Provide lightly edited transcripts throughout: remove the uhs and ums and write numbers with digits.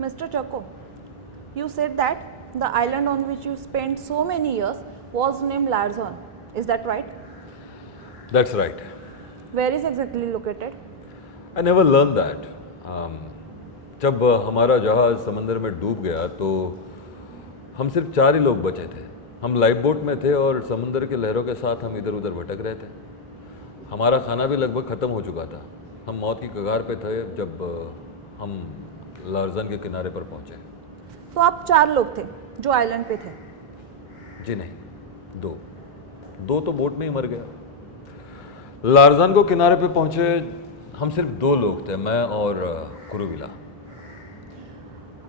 Mr. Chacko, you said that the island on which you spent so many years was named Larzon. Is that right? That's right. Where is exactly located? I never learned that. जब हमारा जहाज़ समंदर में डूब गया तो हम सिर्फ 4 ही लोग बचे थे। हम लाइफ बोट में थे और समुंदर के लहरों के साथ हम इधर उधर भटक रहे थे। हमारा खाना भी लगभग ख़त्म हो चुका था। हम मौत की कगार पे थे जब हम लार्जन के किनारे पर पहुंचे। तो आप 4 लोग थे जो आइलैंड पे थे। जी नहीं, 2 तो बोट में ही मर गया। लार्जन को किनारे पे पहुंचे हम सिर्फ 2 लोग थे, मैं और कुरुविला।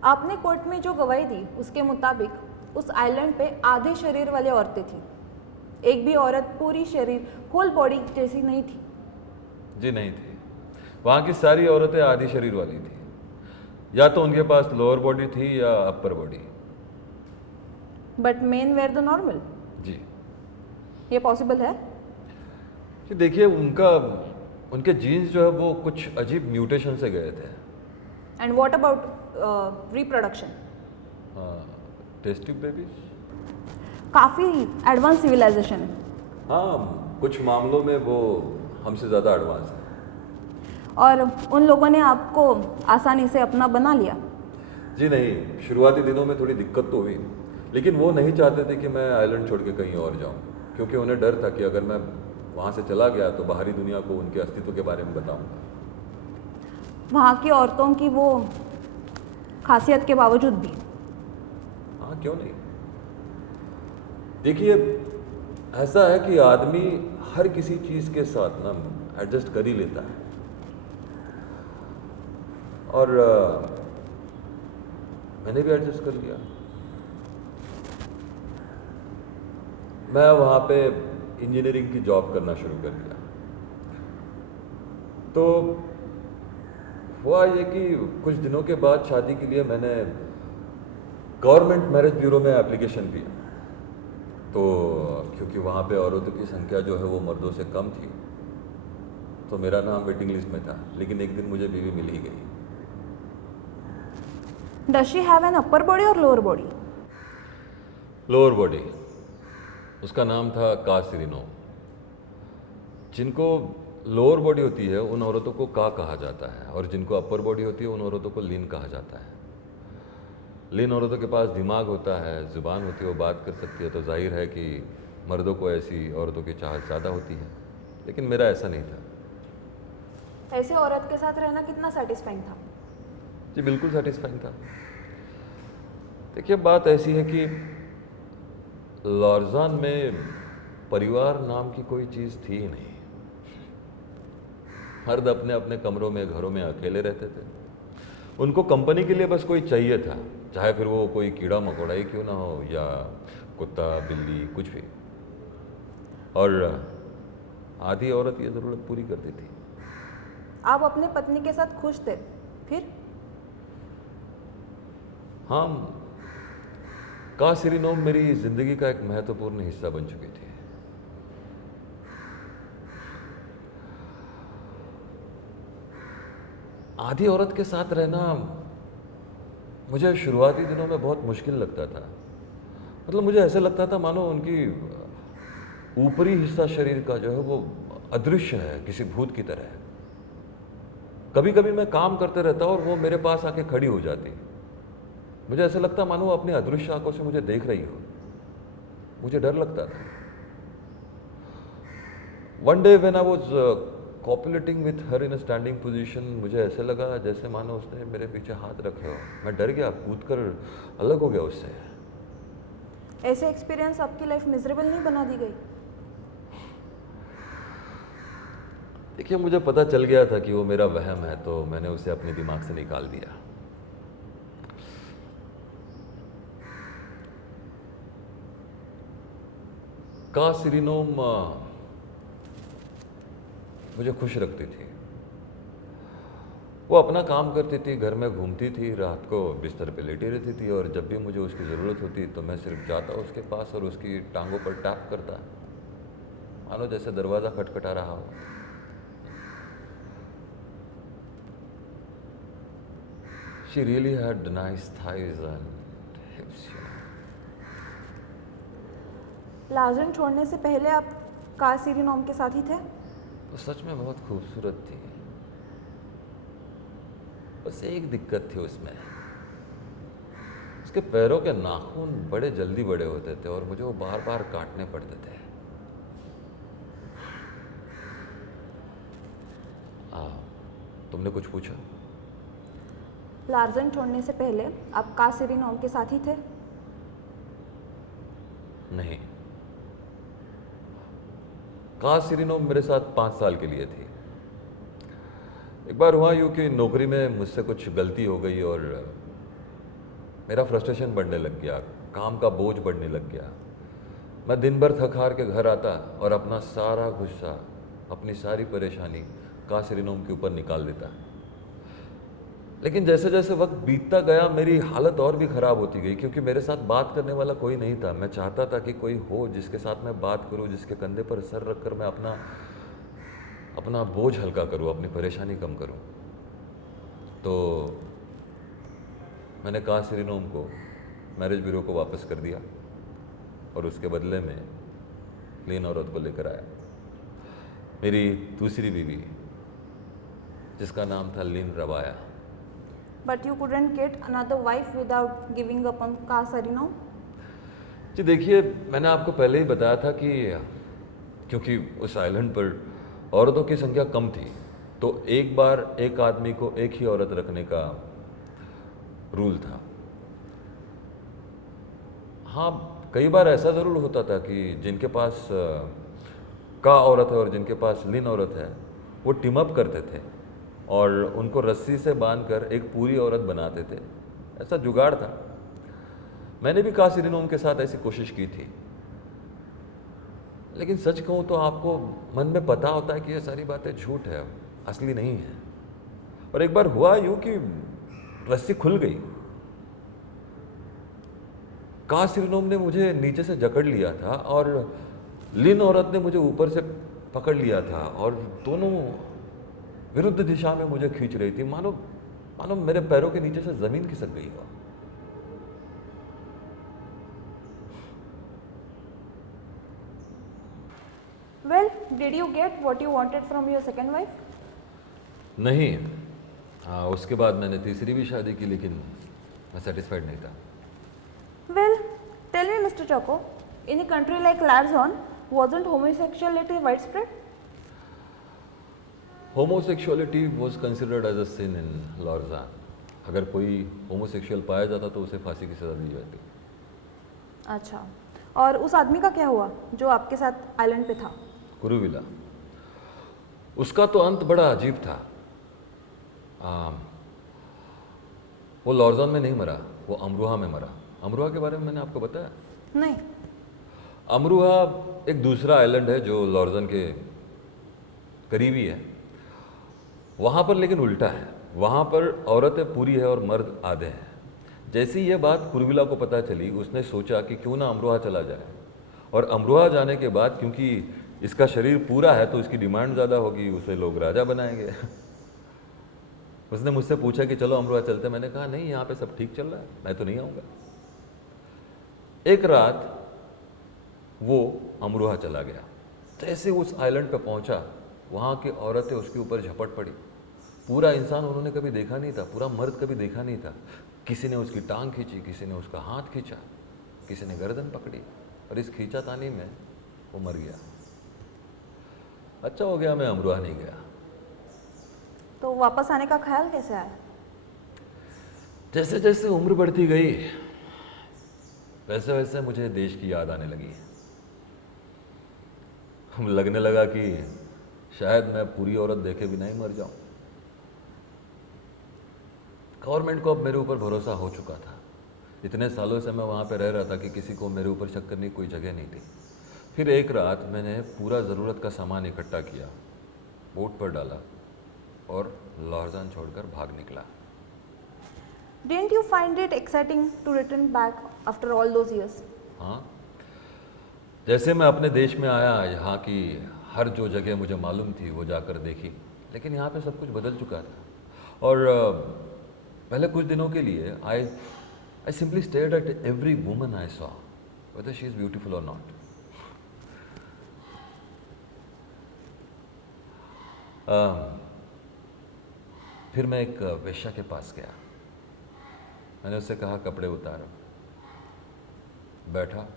आपने कोर्ट में जो गवाही दी उसके मुताबिक उस आइलैंड पे आधे शरीर वाली औरतें थी। एक भी औरत पूरी शरीर होल बॉडी जैसी नहीं थी। जी नहीं थी। वहाँ की सारी औरतें आधी शरीर वाली थी। या तो उनके पास लोअर बॉडी थी या upper body. But men wear the normal. जी। ये पॉसिबल है? जी देखिए, उनके जीन्स जो है वो कुछ अजीब म्यूटेशन से गए थे। And what about reproduction? Test tube babies. काफ़ी एडवांस सिविलाइजेशन है। हाँ, कुछ मामलों में वो हमसे ज़्यादा एडवांस है। और उन लोगों ने आपको आसानी से अपना बना लिया? जी नहीं, शुरुआती दिनों में थोड़ी दिक्कत तो हुई, लेकिन वो नहीं चाहते थे कि मैं आइलैंड छोड़ के कहीं और जाऊं, क्योंकि उन्हें डर था कि अगर मैं वहाँ से चला गया तो बाहरी दुनिया को उनके अस्तित्व के बारे में बताऊंगा। वहाँ की औरतों की वो खासियत के बावजूद भी? हाँ, क्यों नहीं। देखिए, ऐसा है कि आदमी हर किसी चीज़ के साथ ना एडजस्ट कर ही लेता है। और मैंने भी एडजस्ट कर लिया। मैं वहाँ पे इंजीनियरिंग की जॉब करना शुरू कर दिया। तो हुआ ये कि कुछ दिनों के बाद शादी के लिए मैंने गवर्नमेंट मैरिज ब्यूरो में एप्लीकेशन किया। तो क्योंकि वहाँ पे औरतों की संख्या जो है वो मर्दों से कम थी, तो मेरा नाम वेटिंग लिस्ट में था, लेकिन एक दिन मुझे बीवी मिल ही गई। Does she have an upper body और लोअर बॉडी? Lower body. उसका नाम था कासिरिनो। जिनको लोअर बॉडी होती है उन औरतों को का कहा जाता है, और जिनको अपर बॉडी होती है उन औरतों को लीन कहा जाता है। लीन औरतों के पास दिमाग होता है, ज़ुबान होती है, वो बात कर सकती है, तो जाहिर है कि मर्दों को ऐसी औरतों की चाहत ज़्यादा होती है, लेकिन मेरा ऐसा नहीं था। ऐसे औरत के साथ रहना कितना सेटिस्फाइंग था? जी बिल्कुल सेटिस्फाइंग था। देखिए, बात ऐसी है कि लार्जान में परिवार नाम की कोई चीज़ थी ही नहीं। मर्द अपने अपने कमरों में, घरों में अकेले रहते थे। उनको कंपनी के लिए बस कोई चाहिए था, चाहे फिर वो कोई कीड़ा मकोड़ा ही क्यों ना हो, या कुत्ता बिल्ली कुछ भी। और आधी औरत ये ज़रूरत पूरी करती थी। आप अपने पत्नी के साथ खुश थे? फिर? हाँ, कासिरिनो मेरी ज़िंदगी का एक महत्वपूर्ण हिस्सा बन चुकी थी। आधी औरत के साथ रहना मुझे शुरुआती दिनों में बहुत मुश्किल लगता था। मतलब मुझे ऐसा लगता था मानो उनकी ऊपरी हिस्सा शरीर का जो है वो अदृश्य है, किसी भूत की तरह। कभी कभी मैं काम करते रहता और वो मेरे पास आके खड़ी हो जाती। मुझे ऐसा लगता मानो वो अपनी अदृश्य आंखों से मुझे देख रही हो। मुझे डर लगता था। One day when I was copulating with her in a standing position, मुझे ऐसे लगा जैसे मानो उसने मेरे पीछे हाथ रखे हो। मैं डर गया, कूदकर अलग हो गया उससे। ऐसे एक्सपीरियंस आपकी लाइफ मिजरेबल नहीं बना दी गई? देखिए, मुझे पता चल गया था कि वो मेरा वहम है, तो मैंने उसे अपने दिमाग से निकाल दिया। कासिरिनोम मुझे खुश रखती थी। वो अपना काम करती थी, घर में घूमती थी, रात को बिस्तर पे लेटी रहती थी, और जब भी मुझे उसकी ज़रूरत होती तो मैं सिर्फ जाता उसके पास और उसकी टांगों पर टैप करता, मानो जैसे दरवाज़ा खटखटा रहा हो। She really had nice thighs and hips, you know. लार्जन छोड़ने से पहले आप का सिरिनोम के साथ ही थे? वो सच में बहुत खूबसूरत थी। बस एक दिक्कत थी उसमें, उसके पैरों के नाखून बड़े जल्दी बड़े होते थे और मुझे वो बार बार काटने पड़ते थे। तुमने कुछ पूछा? लार्जन छोड़ने से पहले आप का सिरिनोम के साथ ही थे? नहीं, का सिरिनोम मेरे साथ 5 साल के लिए थी। एक बार हुआ यूँ कि नौकरी में मुझसे कुछ गलती हो गई और मेरा फ्रस्ट्रेशन बढ़ने लग गया, काम का बोझ बढ़ने लग गया। मैं दिन भर थक हार के घर आता और अपना सारा गुस्सा, अपनी सारी परेशानी का सिरिनोम के ऊपर निकाल देता। लेकिन जैसे जैसे वक्त बीतता गया मेरी हालत और भी ख़राब होती गई, क्योंकि मेरे साथ बात करने वाला कोई नहीं था। मैं चाहता था कि कोई हो जिसके साथ मैं बात करूं, जिसके कंधे पर सर रखकर मैं अपना बोझ हल्का करूं, अपनी परेशानी कम करूं। तो मैंने का सिरिनोम को मैरिज ब्यूरो को वापस कर दिया और उसके बदले में लीन औरत को लेकर आया, मेरी दूसरी बीवी, जिसका नाम था लीन रवाया। But you couldn't get another wife without giving up on का सिरिनोम? जी देखिए, मैंने आपको पहले ही बताया था कि क्योंकि उस आइलैंड पर औरतों की संख्या कम थी, तो एक बार एक आदमी को एक ही औरत रखने का रूल था। हाँ, कई बार ऐसा ज़रूर होता था कि जिनके पास का औरत है और जिनके पास लिन औरत है, वो टीम अप करते थे और उनको रस्सी से बांधकर एक पूरी औरत बनाते थे। ऐसा जुगाड़ था। मैंने भी का सिरिनोम के साथ ऐसी कोशिश की थी, लेकिन सच कहूँ तो आपको मन में पता होता है कि ये सारी बातें झूठ है, असली नहीं है। और एक बार हुआ यूँ कि रस्सी खुल गई, का सिरिनोम ने मुझे नीचे से जकड़ लिया था और लिन औरत ने मुझे ऊपर से पकड़ लिया था और दोनों विरुद्ध दिशा में मुझे खींच रही थी, मानो मेरे पैरों के नीचे से जमीन खिसक गई हो। Well, did you get what you wanted from your second wife? नहीं, हाँ, उसके बाद मैंने तीसरी भी शादी की, लेकिन मैं सेटिस्फाइड नहीं था। Well, tell me, Mr. Choco, in a country like Larzon, wasn't homosexuality widespread? Homosexuality was considered as a sin in Larzon. अगर कोई होमोसेक्सुअल पाया जाता तो उसे फांसी की सज़ा दी जाती। अच्छा, और उस आदमी का क्या हुआ जो आपके साथ आइलैंड पे था? कुरुविला, उसका तो अंत बड़ा अजीब था। वो लॉर्जान में नहीं मरा, वो अमरोहा में मरा। अमरोहा के बारे में मैंने आपको बताया? नहीं। अमरोहा एक दूसरा आइलैंड है जो लॉर्जान के करीबी है। वहाँ पर लेकिन उल्टा है, वहाँ पर औरतें पूरी है और मर्द आधे हैं। जैसी ये बात कुरुविला को पता चली, उसने सोचा कि क्यों ना अमरोहा चला जाए। और अमरोहा जाने के बाद, क्योंकि इसका शरीर पूरा है तो इसकी डिमांड ज़्यादा होगी, उसे लोग राजा बनाएंगे। उसने मुझसे पूछा कि चलो अमरोहा चलते। मैंने कहा नहीं, यहाँ पे सब ठीक चल रहा है, मैं तो नहीं आऊँगा। एक रात वो अमरोहा चला गया। जैसे उस आइलैंड पे पहुँचा, वहाँ की औरतें उसके ऊपर झपट पड़ी। पूरा इंसान उन्होंने कभी देखा नहीं था, पूरा मर्द कभी देखा नहीं था। किसी ने उसकी टांग खींची, किसी ने उसका हाथ खींचा, किसी ने गर्दन पकड़ी, और इस खींचातानी में वो मर गया। अच्छा हो गया मैं अमरोहा नहीं गया। तो वापस आने का ख्याल कैसे आया? जैसे जैसे उम्र बढ़ती गई, वैसे वैसे मुझे देश की याद आने लगी। लगने लगा कि शायद मैं पूरी औरत देखे बिना ही मर जाऊं। गवर्नमेंट को अब मेरे ऊपर भरोसा हो चुका था। इतने सालों से मैं वहाँ पे रह रहा था कि किसी को मेरे ऊपर शक करने की कोई जगह नहीं थी। फिर एक रात मैंने पूरा ज़रूरत का सामान इकट्ठा किया, बोट पर डाला और लॉर्जान छोड़कर भाग निकला। Didn't you find it exciting to return back after all those years? हाँ, जैसे मैं अपने देश में आया, यहाँ की हर जो जगह मुझे मालूम थी वो जाकर देखी, लेकिन यहाँ पे सब कुछ बदल चुका था। और पहले कुछ दिनों के लिए I simply stared at every woman I saw, whether she is beautiful और नॉट। फिर मैं एक वेश्या के पास गया। मैंने उससे कहा कपड़े उतारो, बैठा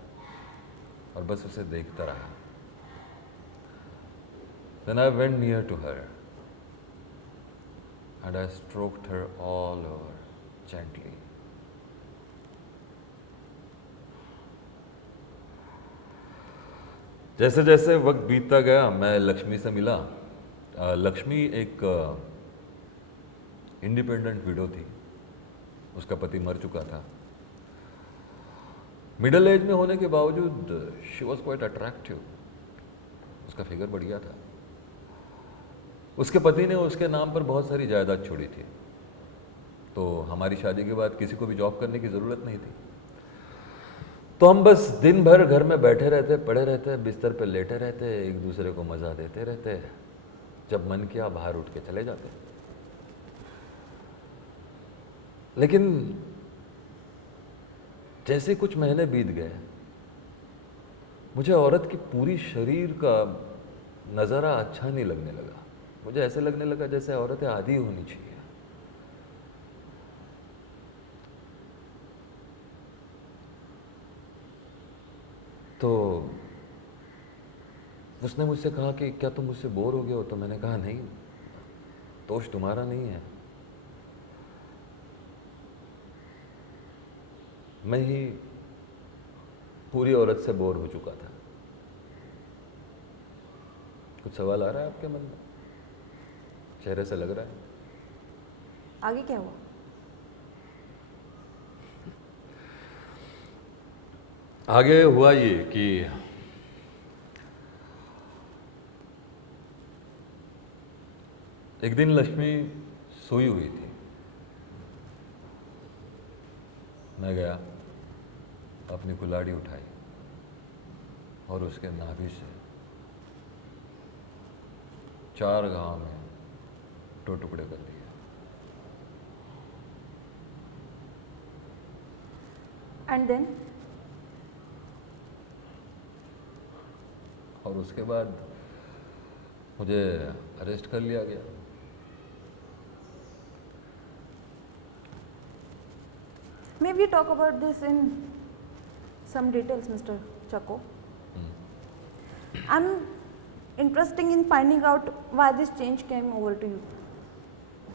और बस उसे देखता रहा। Then I went near to her and I stroked her all over gently. जैसे जैसे वक्त बीतता गया मैं लक्ष्मी से मिला। लक्ष्मी एक इंडिपेंडेंट विडो थी, उसका पति मर चुका था। मिडिल एज में होने के बावजूद शी वॉज क्वाइट अट्रैक्टिव, उसका फिगर बढ़िया था। उसके पति ने उसके नाम पर बहुत सारी जायदाद छोड़ी थी, तो हमारी शादी के बाद किसी को भी जॉब करने की ज़रूरत नहीं थी। तो हम बस दिन भर घर में बैठे रहते, पड़े रहते, बिस्तर पे लेटे रहते, एक दूसरे को मज़ा देते रहते। जब मन किया बाहर उठ के चले जाते। लेकिन जैसे कुछ महीने बीत गए, मुझे औरत की पूरी शरीर का नज़ारा अच्छा नहीं लगने लगा। मुझे ऐसे लगने लगा जैसे औरतें आधी होनी चाहिए। तो उसने मुझसे कहा कि क्या तुम मुझसे बोर हो गए हो? तो मैंने कहा नहीं, दोष तुम्हारा नहीं है, मैं ही पूरी औरत से बोर हो चुका था। कुछ सवाल आ रहा है आपके मन में? चेहरे से लग रहा है। आगे क्या हुआ? आगे हुआ ये कि एक दिन लक्ष्मी सोई हुई थी। मैं गया, अपनी कुल्हाड़ी उठाई और उसके नाभि से 4 घाव में 2 टुकड़े कर दिए। And then? और उसके बाद मुझे अरेस्ट कर लिया गया। May we talk about this in some details, Mr. Chacko? I'm interested in finding out why this change came over to you.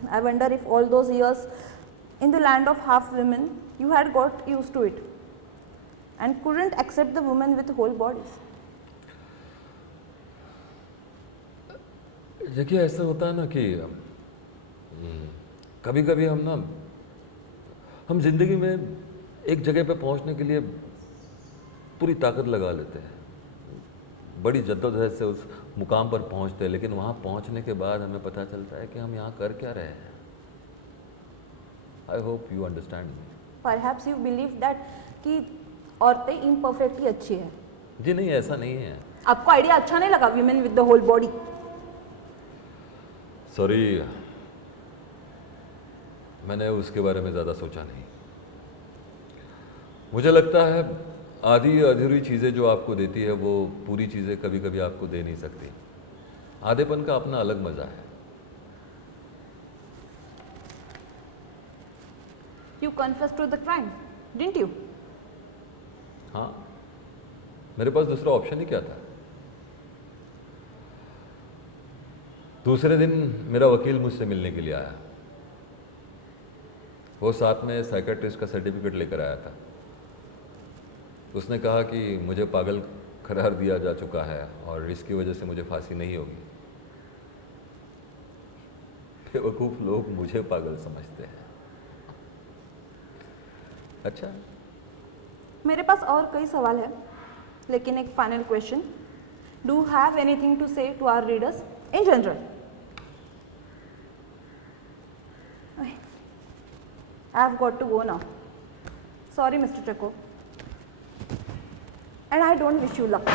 I wonder if all those years in the land of half women, you had got used to it and couldn't accept the women with whole bodies. देखिए, ऐसा होता है ना कि कभी कभी हम जिंदगी में एक जगह पे पहुंचने के लिए पूरी ताकत लगा लेते हैं, बड़ी जद्दोजहद से उस मुकाम पर पहुंचते हैं, लेकिन वहां पहुंचने के बाद हमें पता चलता है कि हम यहाँ कर क्या रहे हैं। I hope you understand me. Perhaps you believe that कि औरतें imperfect ही अच्छी है। जी नहीं, ऐसा नहीं है। आपको आइडिया अच्छा नहीं लगा women with the whole body? Sorry, मैंने उसके बारे में ज़्यादा सोचा नहीं। मुझे लगता है आधी अधूरी चीज़ें जो आपको देती है वो पूरी चीज़ें कभी कभी आपको दे नहीं सकती। आधेपन का अपना अलग मज़ा है। You confessed to the crime, didn't you? हाँ, मेरे पास दूसरा ऑप्शन ही क्या था। दूसरे दिन मेरा वकील मुझसे मिलने के लिए आया। वो साथ में साइकेट्रिस्ट का सर्टिफिकेट लेकर आया था। उसने कहा कि मुझे पागल करार दिया जा चुका है और इसकी वजह से मुझे फांसी नहीं होगी। बेवकूफ़ लोग मुझे पागल समझते हैं। अच्छा, मेरे पास और कई सवाल है, लेकिन एक final question. Do you have anything to say to our readers in general? I have got to go now. Sorry, Mr. Chacko. And I don't wish you luck.